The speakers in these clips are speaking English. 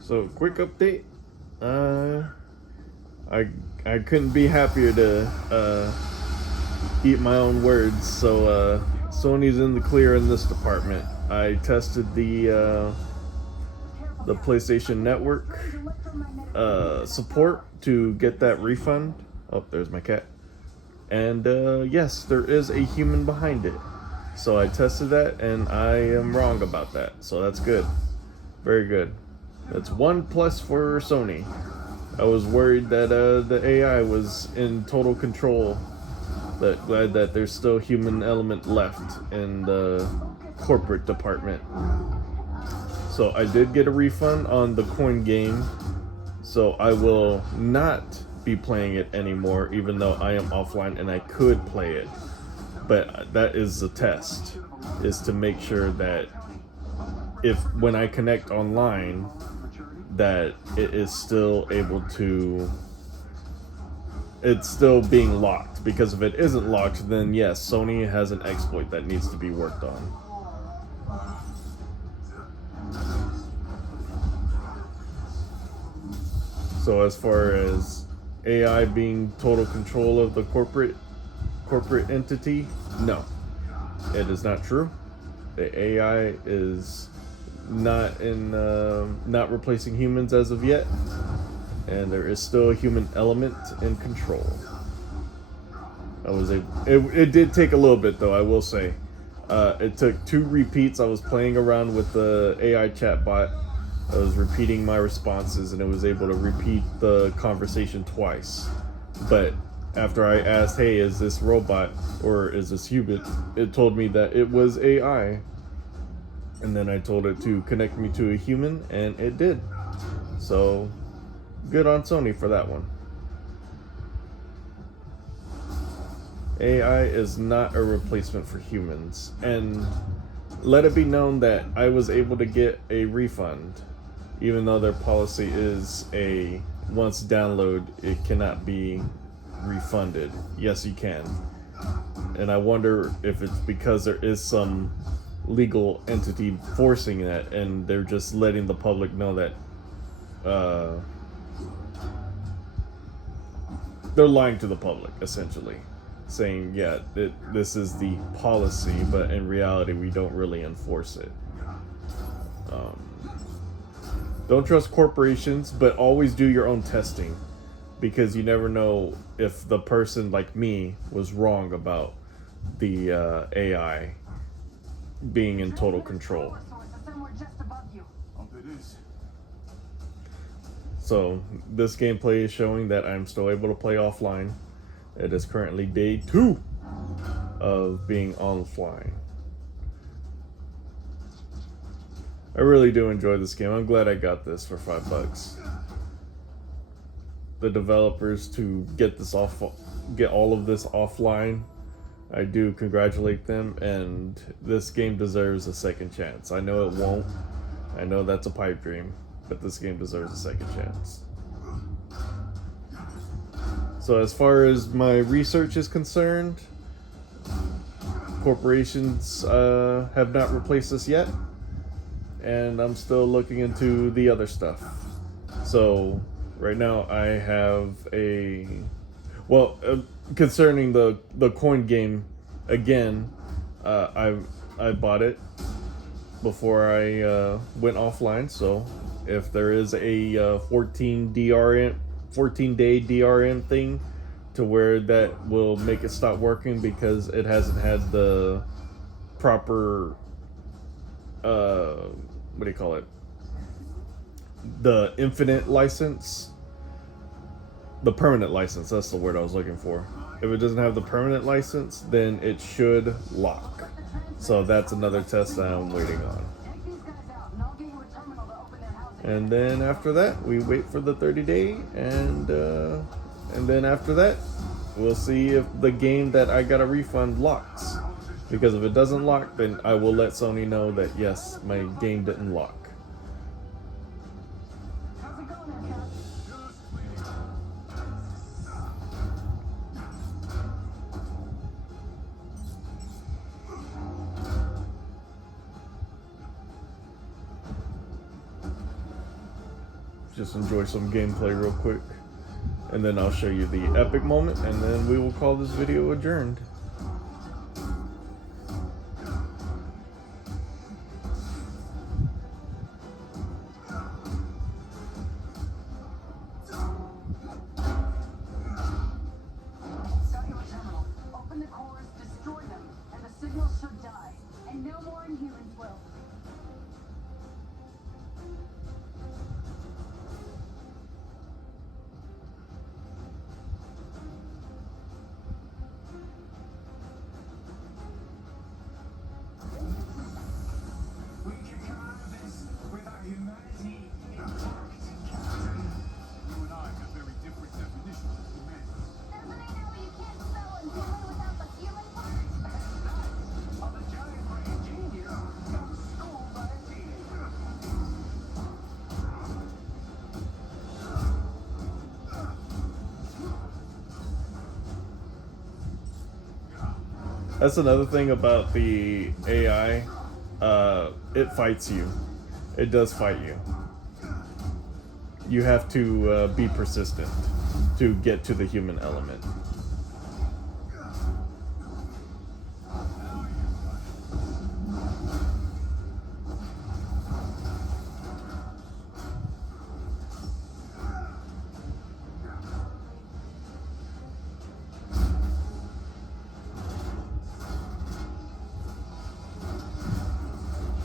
So, quick update. Uh, I couldn't be happier to eat my own words. So, Sony's in the clear in this department. I tested the PlayStation Network support to get that refund. Oh, there's my cat. And yes, there is a human behind it. So I tested that, and I am wrong about that. So that's good. Very good. That's one plus for Sony. I was worried that the AI was in total control. But glad that there's still human element left in the corporate department. So I did get a refund on the coin game. So I will not be playing it anymore, even though I am offline and I could play it. But that is the test, is to make sure that if when I connect online, that it is still able to, it's still being locked. Because if it isn't locked, then yes, Sony has an exploit that needs to be worked on. So as far as AI being total control of the corporate entity, no, it is not true. The AI is not replacing humans as of yet, and there is still a human element in control. It did take a little bit, though, I will say. It took 2 repeats. I was playing around with the AI chatbot. I was repeating my responses, and it was able to repeat the conversation twice. But after I asked, hey, is this robot or is this human, it told me that it was AI. And then I told it to connect me to a human, and it did. So, good on Sony for that one. AI is not a replacement for humans. And let it be known that I was able to get a refund, even though their policy is a once download, it cannot be refunded. Yes, you can. And I wonder if it's because there is some legal entity forcing that, and they're just letting the public know that they're lying to the public, essentially. Saying, yeah, this is the policy, but in reality, we don't really enforce it. Don't trust corporations, but always do your own testing, because you never know if the person like me was wrong about the AI being in total control. So this gameplay is showing that I'm still able to play offline. It is currently day 2 of being offline. I really do enjoy this game. I'm glad I got this for $5. The developers to get all of this offline, I do congratulate them, and this game deserves a second chance. I know it won't. I know that's a pipe dream, but this game deserves a second chance. So as far as my research is concerned, corporations have not replaced us yet, and I'm still looking into the other stuff. So right now I have concerning the coin game again, I bought it before I went offline. So if there is a 14-day DRM thing to where that will make it stop working because it hasn't had the proper what do you call it? The infinite license. The permanent license, that's the word I was looking for. If it doesn't have the permanent license, then it should lock. So that's another test that I'm waiting on. And then after that, we wait for the 30-day, and then after that, we'll see if the game that I got a refund locks. Because if it doesn't lock, then I will let Sony know that yes, my game didn't lock. just enjoy some gameplay real quick. And then I'll show you the epic moment, and then we will call this video adjourned. That's another thing about the AI. It fights you. It does fight you. You have to be persistent to get to the human element.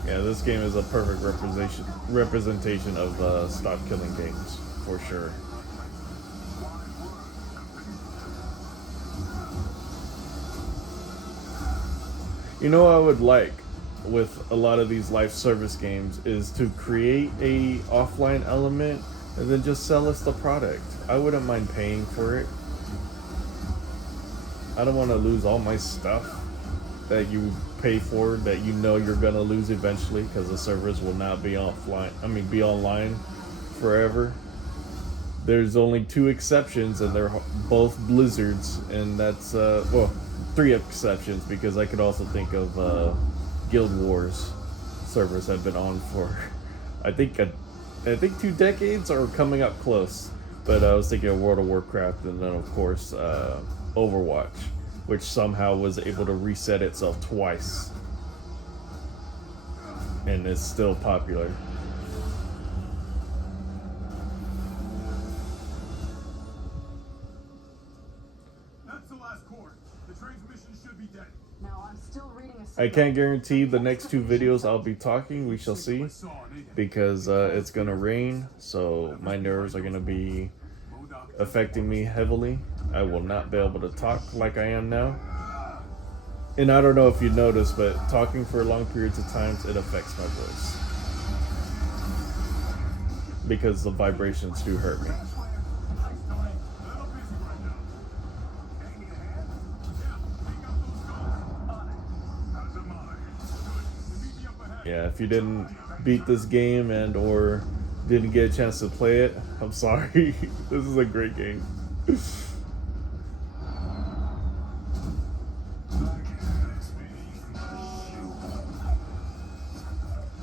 Yeah, this game is a perfect representation of stop killing games, for sure. You know what I would like with a lot of these live service games is to create a offline element and then just sell us the product. I wouldn't mind paying for it. I don't want to lose all my stuff that you pay for, that you know you're gonna lose eventually, because the servers will not be offline. Be online forever. There's only 2 exceptions, and they're both Blizzards, and that's well, 3 exceptions, because I could also think of Guild Wars servers have been on for I think 2 decades or coming up close. But I was thinking of World of Warcraft, and then of course Overwatch, which somehow was able to reset itself twice and is still popular. That's the last cord. The transmission should be dead. No, I'm still reading I can't guarantee the next 2 videos I'll be talking. We shall see, because it's gonna rain, so my nerves are gonna be affecting me heavily. I will not be able to talk like I am now. And I don't know if you noticed, but talking for long periods of times, it affects my voice, because the vibrations do hurt me. Yeah, if you didn't beat this game and or didn't get a chance to play it, I'm sorry. This is a great game.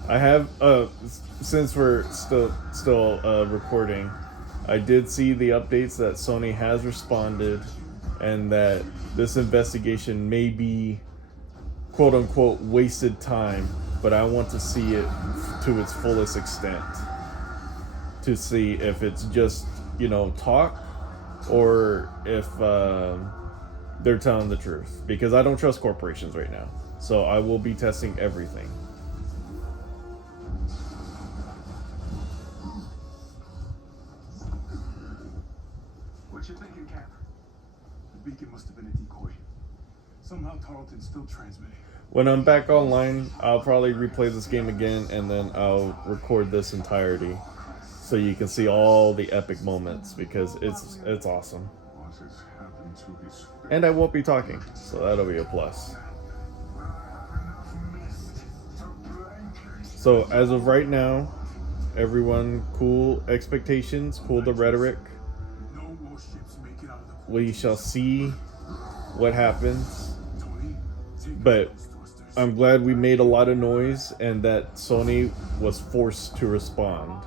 I have since we're still recording, I did see the updates that Sony has responded, and that this investigation may be quote unquote wasted time, but I want to see it to its fullest extent, to see if it's just, talk, or if they're telling the truth, because I don't trust corporations right now. So I will be testing everything. What you thinking, Cap? The beacon must have been a decoy. Somehow Tarleton's still transmitting. When I'm back online, I'll probably replay this game again, and then I'll record this entirety so you can see all the epic moments, because it's awesome. And I won't be talking, so that'll be a plus. So as of right now, everyone, cool expectations, cool the rhetoric. We shall see what happens. But I'm glad we made a lot of noise and that Sony was forced to respond.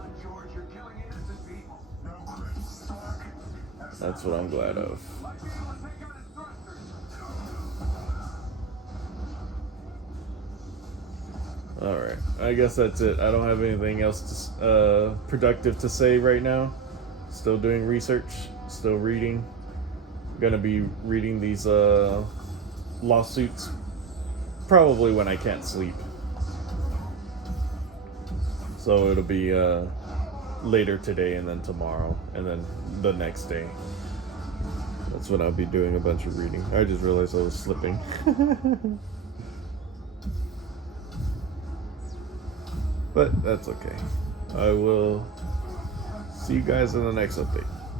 That's what I'm glad of. Alright, I guess that's it. I don't have anything else productive to say right now. Still doing research, still reading. Gonna be reading these lawsuits probably when I can't sleep. So it'll be later today and then tomorrow and then the next day. That's when I'll be doing a bunch of reading. I just realized I was slipping. But that's okay. I will see you guys in the next update.